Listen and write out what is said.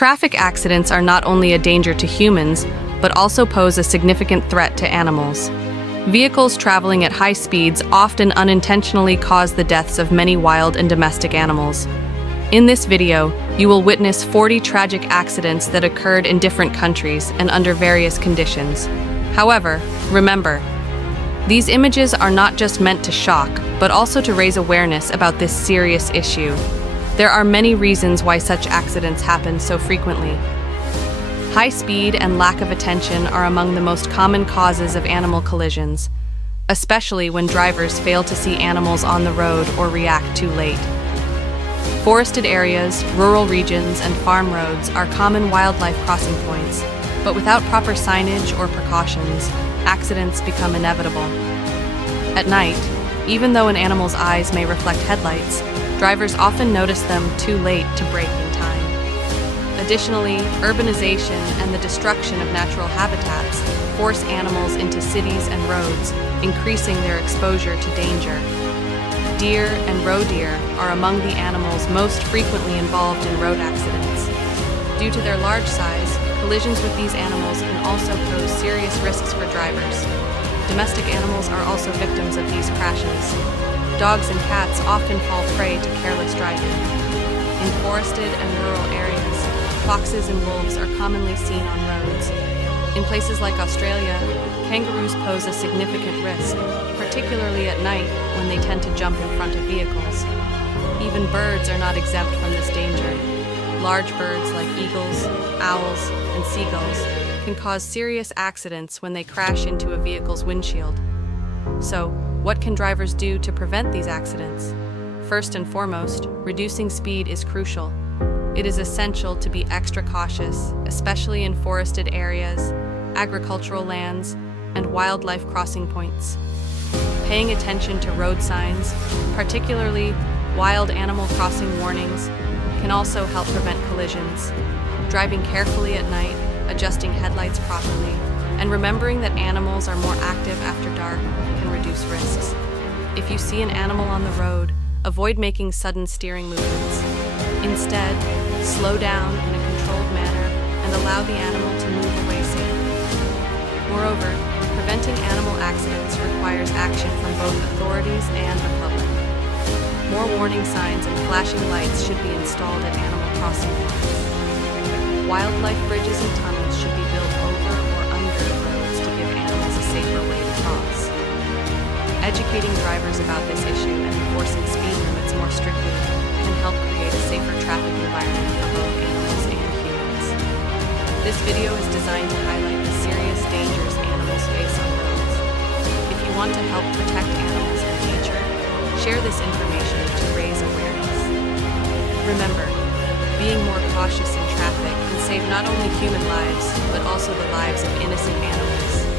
Traffic accidents are not only a danger to humans, but also pose a significant threat to animals. Vehicles traveling at high speeds often unintentionally cause the deaths of many wild and domestic animals. In this video, you will witness 40 tragic accidents that occurred in different countries and under various conditions. However, remember, these images are not just meant to shock, but also to raise awareness about this serious issue. There are many reasons why such accidents happen so frequently. High speed and lack of attention are among the most common causes of animal collisions, especially when drivers fail to see animals on the road or react too late. Forested areas, rural regions, and farm roads are common wildlife crossing points, but without proper signage or precautions, accidents become inevitable. At night, even though an animal's eyes may reflect headlights, drivers often notice them too late to brake in time. Additionally, urbanization and the destruction of natural habitats force animals into cities and roads, increasing their exposure to danger. Deer and roe deer are among the animals most frequently involved in road accidents. Due to their large size, collisions with these animals can also pose serious risks for drivers. Domestic animals are also victims of these crashes. Dogs and cats often fall prey to careless driving. In forested and rural areas, foxes and wolves are commonly seen on roads. In places like Australia, kangaroos pose a significant risk, particularly at night when they tend to jump in front of vehicles. Even birds are not exempt from this danger. Large birds like eagles, owls, and seagulls can cause serious accidents when they crash into a vehicle's windshield. So, what can drivers do to prevent these accidents? First and foremost, reducing speed is crucial. It is essential to be extra cautious, especially in forested areas, agricultural lands, and wildlife crossing points. Paying attention to road signs, particularly wild animal crossing warnings, can also help prevent collisions. Driving carefully at night, adjusting headlights properly, and remembering that animals are more active after dark can reduce risks. If you see an animal on the road, avoid making sudden steering movements. Instead, slow down in a controlled manner and allow the animal to move away safely. Moreover, preventing animal accidents requires action from both authorities and the public. More warning signs and flashing lights should be installed at animal crossing points. Wildlife bridges and tunnels should be built over or under roads to give animals a safer way to cross. Educating drivers about this issue and enforcing speed limits more strictly can help create a safer traffic environment for both animals and humans. This video is designed to highlight the serious dangers animals face on roads. If you want to help protect animals and nature, share this information to raise awareness. Remember, being more cautious in traffic can save not only human lives, but also the lives of innocent animals.